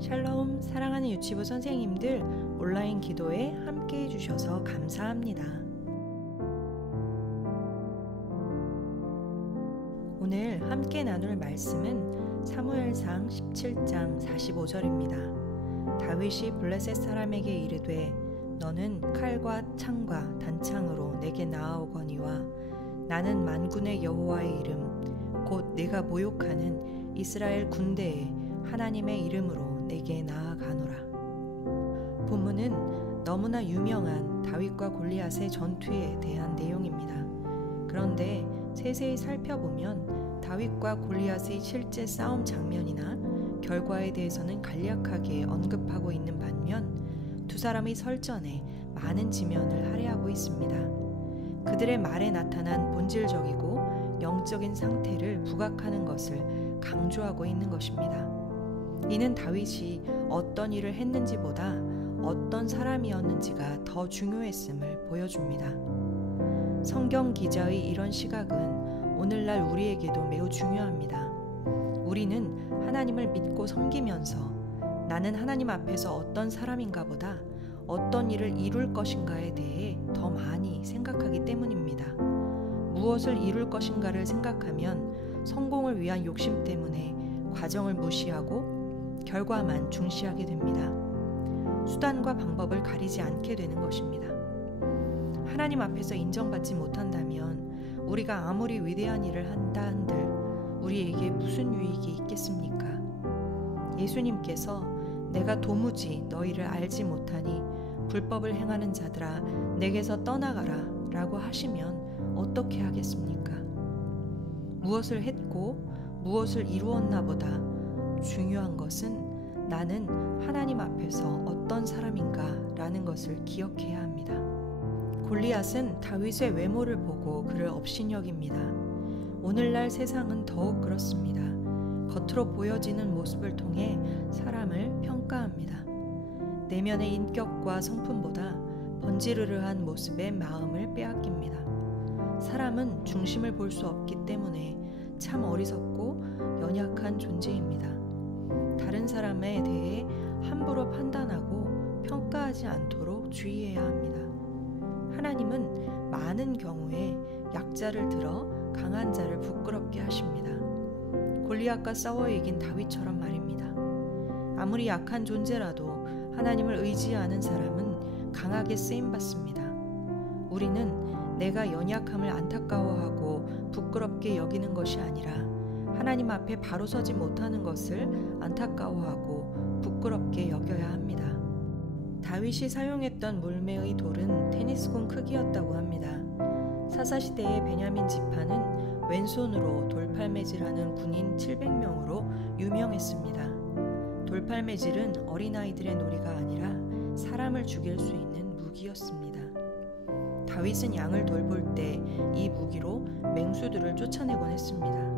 샬롬, 사랑하는 유치부 선생님들, 온라인 기도에 함께 해주셔서 감사합니다. 오늘 함께 나눌 말씀은 사무엘상 17장 45절입니다. 다윗이 블레셋 사람에게 이르되 너는 칼과 창과 단창으로 내게 나아오거니와 나는 만군의 여호와의 이름 곧 네가 모욕하는 이스라엘 군대의 하나님의 이름으로 내게 나아가노라. 본문은 너무나 유명한 다윗과 골리앗의 전투에 대한 내용입니다. 그런데 세세히 살펴보면 다윗과 골리앗의 실제 싸움 장면이나 결과에 대해서는 간략하게 언급하고 있는 반면 두 사람의 설전에 많은 지면을 할애하고 있습니다. 그들의 말에 나타난 본질적이고 영적인 상태를 부각하는 것을 강조하고 있는 것입니다. 이는 다윗이 어떤 일을 했는지보다 어떤 사람이었는지가 더 중요했음을 보여줍니다. 성경 기자의 이런 시각은 오늘날 우리에게도 매우 중요합니다. 우리는 하나님을 믿고 섬기면서 나는 하나님 앞에서 어떤 사람인가 보다 어떤 일을 이룰 것인가에 대해 더 많이 생각하기 때문입니다. 무엇을 이룰 것인가를 생각하면 성공을 위한 욕심 때문에 과정을 무시하고 결과만 중시하게 됩니다. 수단과 방법을 가리지 않게 되는 것입니다. 하나님 앞에서 인정받지 못한다면 우리가 아무리 위대한 일을 한다 한들 우리에게 무슨 유익이 있겠습니까? 예수님께서 내가 도무지 너희를 알지 못하니 불법을 행하는 자들아 내게서 떠나가라 라고 하시면 어떻게 하겠습니까? 무엇을 했고 무엇을 이루었나 보다 중요한 것은 나는 하나님 앞에서 어떤 사람인가 라는 것을 기억해야 합니다. 골리앗은 다윗의 외모를 보고 그를 업신여깁니다. 오늘날 세상은 더욱 그렇습니다. 겉으로 보여지는 모습을 통해 사람을 평가합니다. 내면의 인격과 성품보다 번지르르한 모습의 마음을 빼앗깁니다. 사람은 중심을 볼 수 없기 때문에 참 어리석고 연약한 존재입니다. 다른 사람에 대해 함부로 판단하고 평가하지 않도록 주의해야 합니다. 하나님은 많은 경우에 약자를 들어 강한 자를 부끄럽게 하십니다. 골리앗과 싸워 이긴 다윗처럼 말입니다. 아무리 약한 존재라도 하나님을 의지하는 사람은 강하게 쓰임받습니다. 우리는 내가 연약함을 안타까워하고 부끄럽게 여기는 것이 아니라 하나님 앞에 바로 서지 못하는 것을 안타까워하고 부끄럽게 여겨야 합니다. 다윗이 사용했던 물매의 돌은 테니스공 크기였다고 합니다. 사사시대의 베냐민 지파는 왼손으로 돌팔매질하는 군인 700명으로 유명했습니다. 돌팔매질은 어린아이들의 놀이가 아니라 사람을 죽일 수 있는 무기였습니다. 다윗은 양을 돌볼 때 이 무기로 맹수들을 쫓아내곤 했습니다.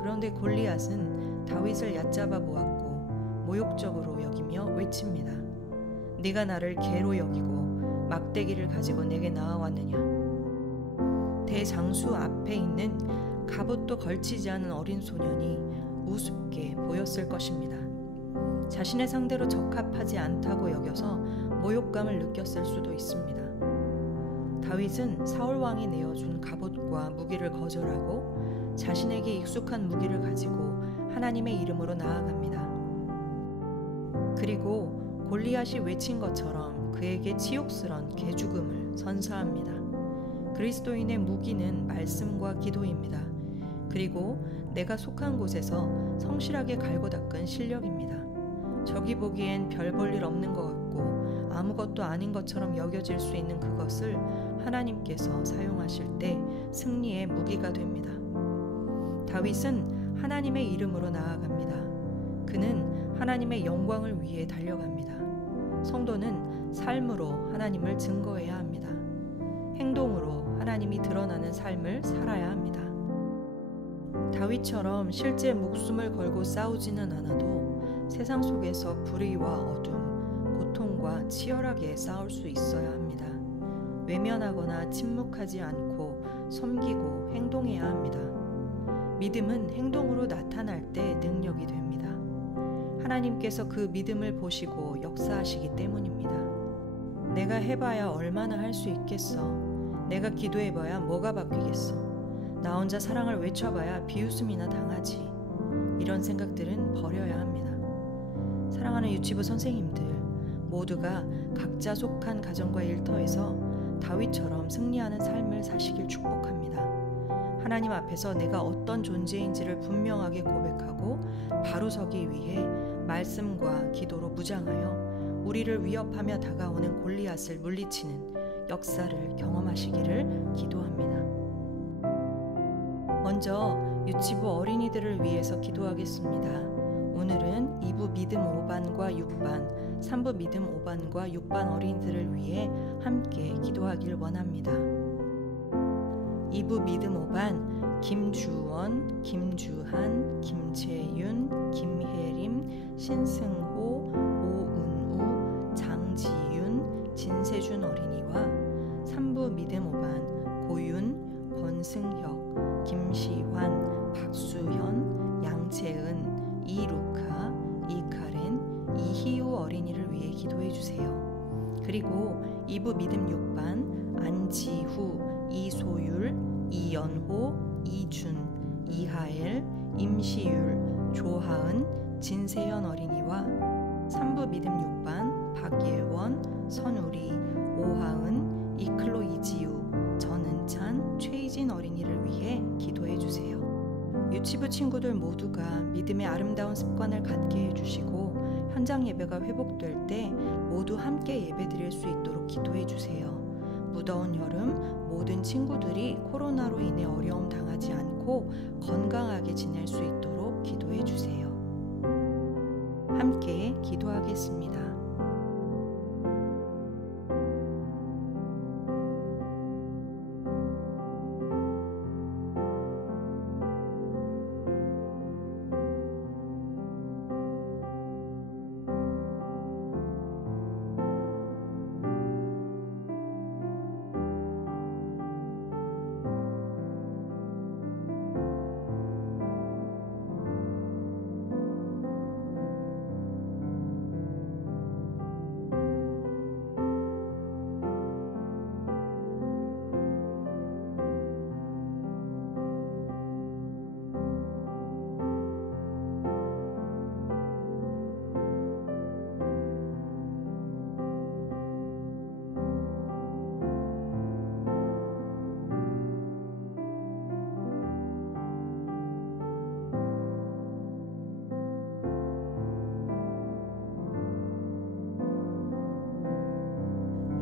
그런데 골리앗은 다윗을 얕잡아 보았고 모욕적으로 여기며 외칩니다. 네가 나를 개로 여기고 막대기를 가지고 내게 나아왔느냐. 대장수 앞에 있는 갑옷도 걸치지 않은 어린 소년이 우습게 보였을 것입니다. 자신의 상대로 적합하지 않다고 여겨서 모욕감을 느꼈을 수도 있습니다. 다윗은 사울 왕이 내어준 갑옷과 무기를 거절하고 자신에게 익숙한 무기를 가지고 하나님의 이름으로 나아갑니다. 그리고 골리앗이 외친 것처럼 그에게 치욕스런 개죽음을 선사합니다. 그리스도인의 무기는 말씀과 기도입니다. 그리고 내가 속한 곳에서 성실하게 갈고 닦은 실력입니다. 저기 보기엔 별 볼 일 없는 것 같고 아무것도 아닌 것처럼 여겨질 수 있는 그것을 하나님께서 사용하실 때 승리의 무기가 됩니다. 다윗은 하나님의 이름으로 나아갑니다. 그는 하나님의 영광을 위해 달려갑니다. 성도는 삶으로 하나님을 증거해야 합니다. 행동으로 하나님이 드러나는 삶을 살아야 합니다. 다윗처럼 실제 목숨을 걸고 싸우지는 않아도 세상 속에서 불의와 어둠, 고통과 치열하게 싸울 수 있어야 합니다. 외면하거나 침묵하지 않고 섬기고 행동해야 합니다. 믿음은 행동으로 나타날 때 능력이 됩니다. 하나님께서 그 믿음을 보시고 역사하시기 때문입니다. 내가 해봐야 얼마나 할 수 있겠어. 내가 기도해봐야 뭐가 바뀌겠어. 나 혼자 사랑을 외쳐봐야 비웃음이나 당하지. 이런 생각들은 버려야 합니다. 사랑하는 유치부 선생님들 모두가 각자 속한 가정과 일터에서 다윗처럼 승리하는 삶을 사시길 축복합니다. 하나님 앞에서 내가 어떤 존재인지를 분명하게 고백하고 바로 서기 위해 말씀과 기도로 무장하여 우리를 위협하며 다가오는 골리앗을 물리치는 역사를 경험하시기를 기도합니다. 먼저 유치부 어린이들을 위해서 기도하겠습니다. 오늘은 2부 믿음 5반과 6반, 3부 믿음 5반과 6반 어린이들을 위해 함께 기도하길 원합니다. 2부 믿음 5반 김주원, 김주한, 김채윤, 김혜림, 신승호, 오은우, 장지윤, 진세준 어린이와 3부 믿음 5반 고윤, 권승혁, 김시환, 박수현, 양채은, 이루카, 이카렌, 이희우 어린이를 위해 기도해 주세요. 그리고 2부 믿음 6반 안지후, 이소율, 이연호, 이준, 이하엘, 임시율, 조하은, 진세현 어린이와 3부 믿음 6반 박예원, 선우리, 오하은, 이클로 이지우, 전은찬, 최희진 어린이를 위해 기도해 주세요. 유치부 친구들 모두가 믿음의 아름다운 습관을 갖게 해주시고 현장 예배가 회복될 때 모두 함께 예배드릴 수 있도록 기도해 주세요. 무더운 여름 모든 친구들이 코로나로 인해 어려움 당하지 않고 건강하게 지낼 수 있도록 기도해 주세요. 함께 기도하겠습니다.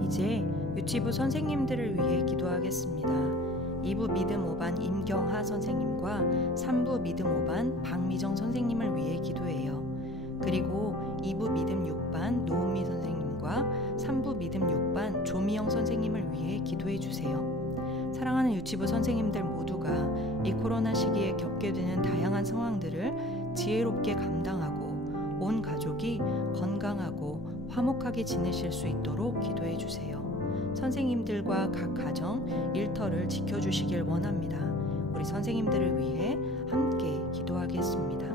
이제 유치부 선생님들을 위해 기도하겠습니다. 2부 믿음 5반 임경하 선생님과 3부 믿음 5반 박미정 선생님을 위해 기도해요. 그리고 2부 믿음 6반 노은미 선생님과 3부 믿음 6반 조미영 선생님을 위해 기도해 주세요. 사랑하는 유치부 선생님들 모두가 이 코로나 시기에 겪게 되는 다양한 상황들을 지혜롭게 감당하고 온 가족이 건강하고 화목하게 지내실 수 있도록 기도해 주세요. 선생님들과 각 가정, 일터를 지켜주시길 원합니다. 우리 선생님들을 위해 함께 기도하겠습니다.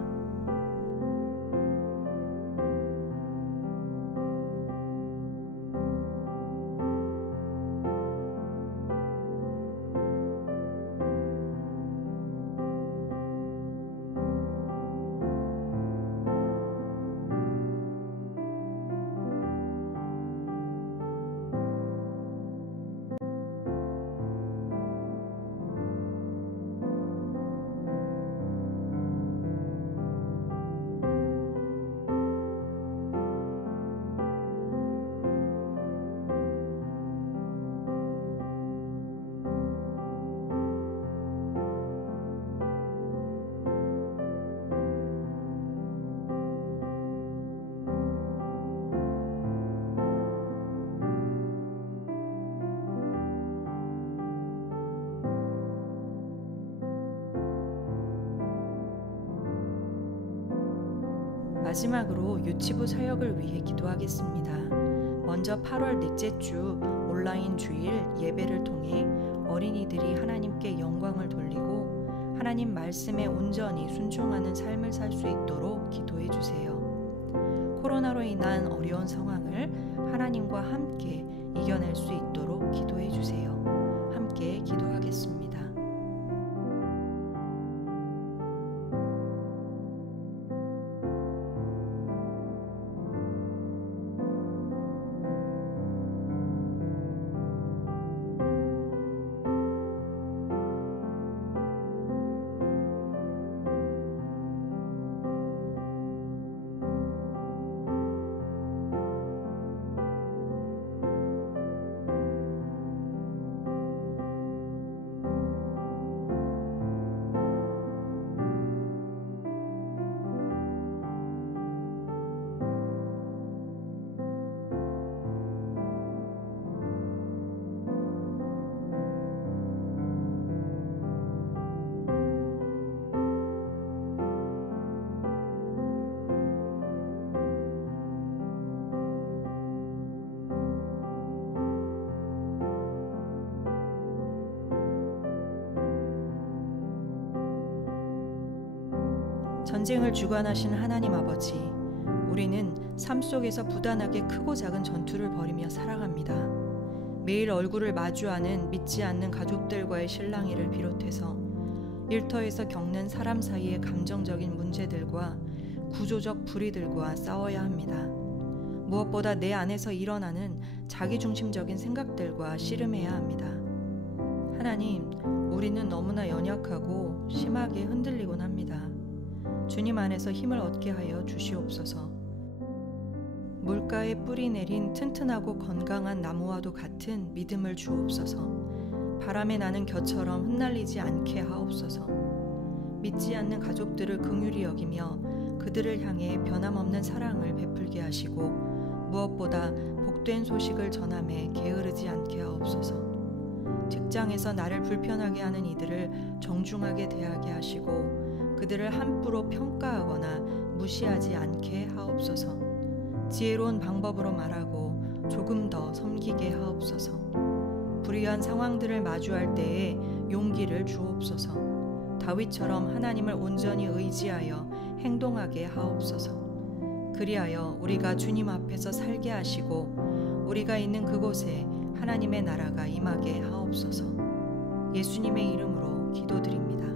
마지막으로 유치부 사역을 위해 기도하겠습니다. 먼저 8월 넷째 주 온라인 주일 예배를 통해 어린이들이 하나님께 영광을 돌리고 하나님 말씀에 온전히 순종하는 삶을 살 수 있도록 기도해 주세요. 코로나로 인한 어려운 상황을 하나님과 함께 이겨낼 수 있도록 기도해 주세요. 함께 기도하겠습니다. 전쟁을 주관하신 하나님 아버지, 우리는 삶 속에서 부단하게 크고 작은 전투를 벌이며 살아갑니다. 매일 얼굴을 마주하는 믿지 않는 가족들과의 실랑이를 비롯해서 일터에서 겪는 사람 사이의 감정적인 문제들과 구조적 불의들과 싸워야 합니다. 무엇보다 내 안에서 일어나는 자기중심적인 생각들과 씨름해야 합니다. 하나님, 우리는 너무나 연약하고 심하게 흔들리곤 합니다. 주님 안에서 힘을 얻게 하여 주시옵소서. 물가에 뿌리 내린 튼튼하고 건강한 나무와도 같은 믿음을 주옵소서. 바람에 나는 겨처럼 흩날리지 않게 하옵소서. 믿지 않는 가족들을 긍휼히 여기며 그들을 향해 변함없는 사랑을 베풀게 하시고 무엇보다 복된 소식을 전함에 게으르지 않게 하옵소서. 직장에서 나를 불편하게 하는 이들을 정중하게 대하게 하시고 그들을 함부로 평가하거나 무시하지 않게 하옵소서. 지혜로운 방법으로 말하고 조금 더 섬기게 하옵소서. 불의한 상황들을 마주할 때에 용기를 주옵소서. 다윗처럼 하나님을 온전히 의지하여 행동하게 하옵소서. 그리하여 우리가 주님 앞에서 살게 하시고 우리가 있는 그곳에 하나님의 나라가 임하게 하옵소서. 예수님의 이름으로 기도드립니다.